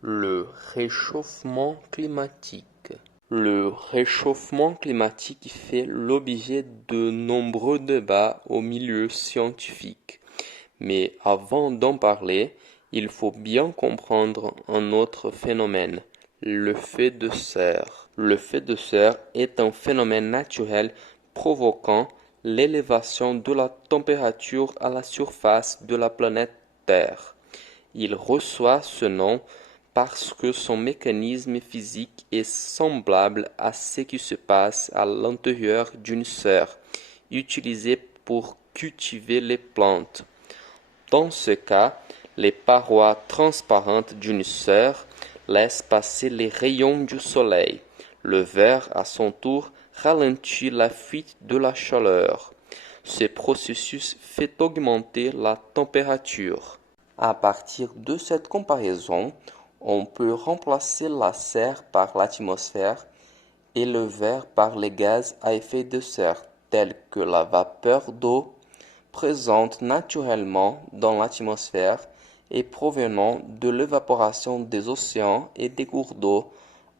Le réchauffement climatique. Le réchauffement climatique fait l'objet de nombreux débats au milieu scientifique. Mais avant d'en parler, il faut bien comprendre un autre phénomène, l'effet de serre. L'effet de serre est un phénomène naturel provoquant l'élévation de la température à la surface de la planète Terre. Il reçoit ce nom parce que son mécanisme physique est semblable à ce qui se passe à l'intérieur d'une serre, utilisée pour cultiver les plantes. Dans ce cas, les parois transparentes d'une serre laissent passer les rayons du soleil. Le verre, à son tour, ralentit la fuite de la chaleur. Ce processus fait augmenter la température. À partir de cette comparaison, on peut remplacer la serre par l'atmosphère et le verre par les gaz à effet de serre, tels que la vapeur d'eau, présente naturellement dans l'atmosphère et provenant de l'évaporation des océans et des cours d'eau,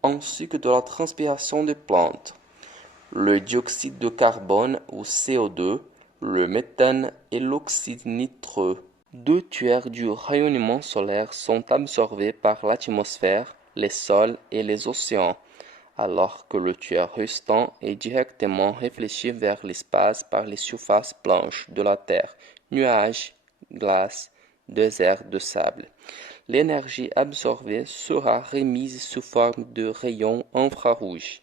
ainsi que de la transpiration des plantes. Le dioxyde de carbone ou CO2, le méthane et l'oxyde nitreux. 2 tiers du rayonnement solaire sont absorbés par l'atmosphère, les sols et les océans, alors que le tiers restant est directement réfléchi vers l'espace par les surfaces blanches de la Terre, nuages, glaces, déserts de sable. L'énergie absorbée sera remise sous forme de rayons infrarouges.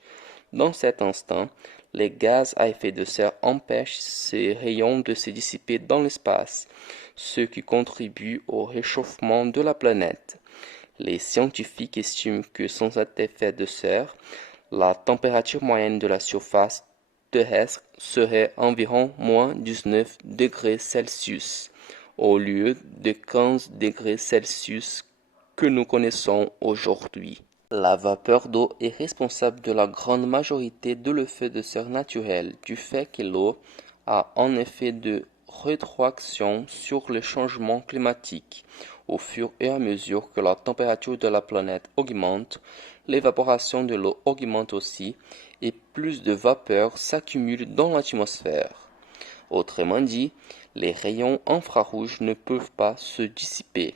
Dans cet instant, les gaz à effet de serre empêchent ces rayons de se dissiper dans l'espace, ce qui contribue au réchauffement de la planète. Les scientifiques estiment que sans cet effet de serre, la température moyenne de la surface terrestre serait environ moins 19 degrés Celsius, au lieu de 15 degrés Celsius que nous connaissons aujourd'hui. La vapeur d'eau est responsable de la grande majorité de l'effet de serre naturel, du fait que l'eau a un effet de rétroaction sur le changement climatique. Au fur et à mesure que la température de la planète augmente, l'évaporation de l'eau augmente aussi et plus de vapeur s'accumule dans l'atmosphère. Autrement dit, les rayons infrarouges ne peuvent pas se dissiper.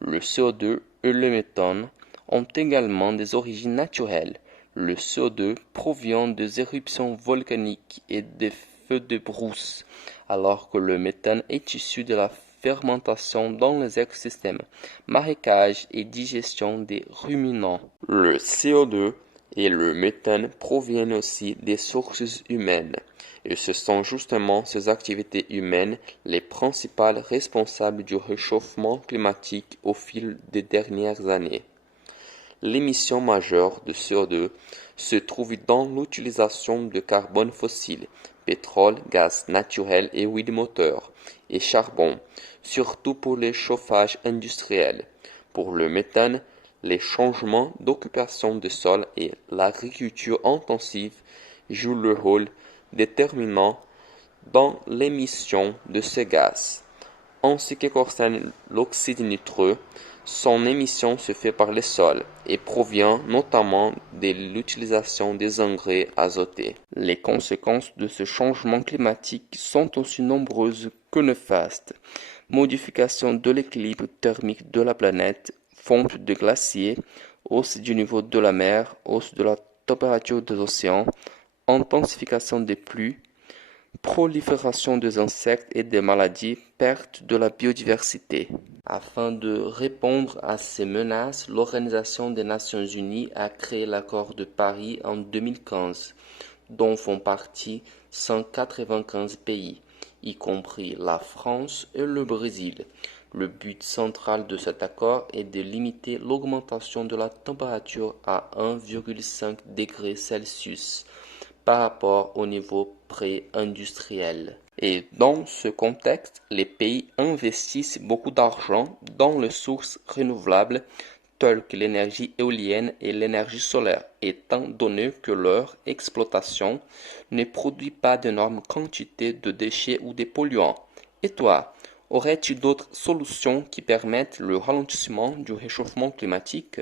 Le CO2 et le méthane ont également des origines naturelles. Le CO2 provient des éruptions volcaniques et des feux de brousse, alors que le méthane est issu de la fermentation dans les écosystèmes, marécages et digestion des ruminants. Le CO2 et le méthane proviennent aussi des sources humaines, et ce sont justement ces activités humaines les principales responsables du réchauffement climatique au fil des dernières années. L'émission majeure de CO2 se trouve dans l'utilisation de carbone fossile, pétrole, gaz naturel et huile moteur, et charbon, surtout pour le chauffage industriel. Pour le méthane, les changements d'occupation des sols et l'agriculture intensive jouent le rôle déterminant dans l'émission de ces gaz. En ce qui concerne l'oxyde nitreux, son émission se fait par les sols et provient notamment de l'utilisation des engrais azotés. Les conséquences de ce changement climatique sont aussi nombreuses que néfastes. Modification de l'équilibre thermique de la planète, fonte de glaciers, hausse du niveau de la mer, hausse de la température des océans, intensification des pluies, prolifération des insectes et des maladies, perte de la biodiversité. Afin de répondre à ces menaces, l'Organisation des Nations Unies a créé l'accord de Paris en 2015, dont font partie 195 pays, y compris la France et le Brésil. Le but central de cet accord est de limiter l'augmentation de la température à 1,5 degré Celsius par rapport au niveau pré-industriel. Et dans ce contexte, les pays investissent beaucoup d'argent dans les sources renouvelables telles que l'énergie éolienne et l'énergie solaire, étant donné que leur exploitation ne produit pas d'énormes quantités de déchets ou de polluants. Et toi, aurais-tu d'autres solutions qui permettent le ralentissement du réchauffement climatique?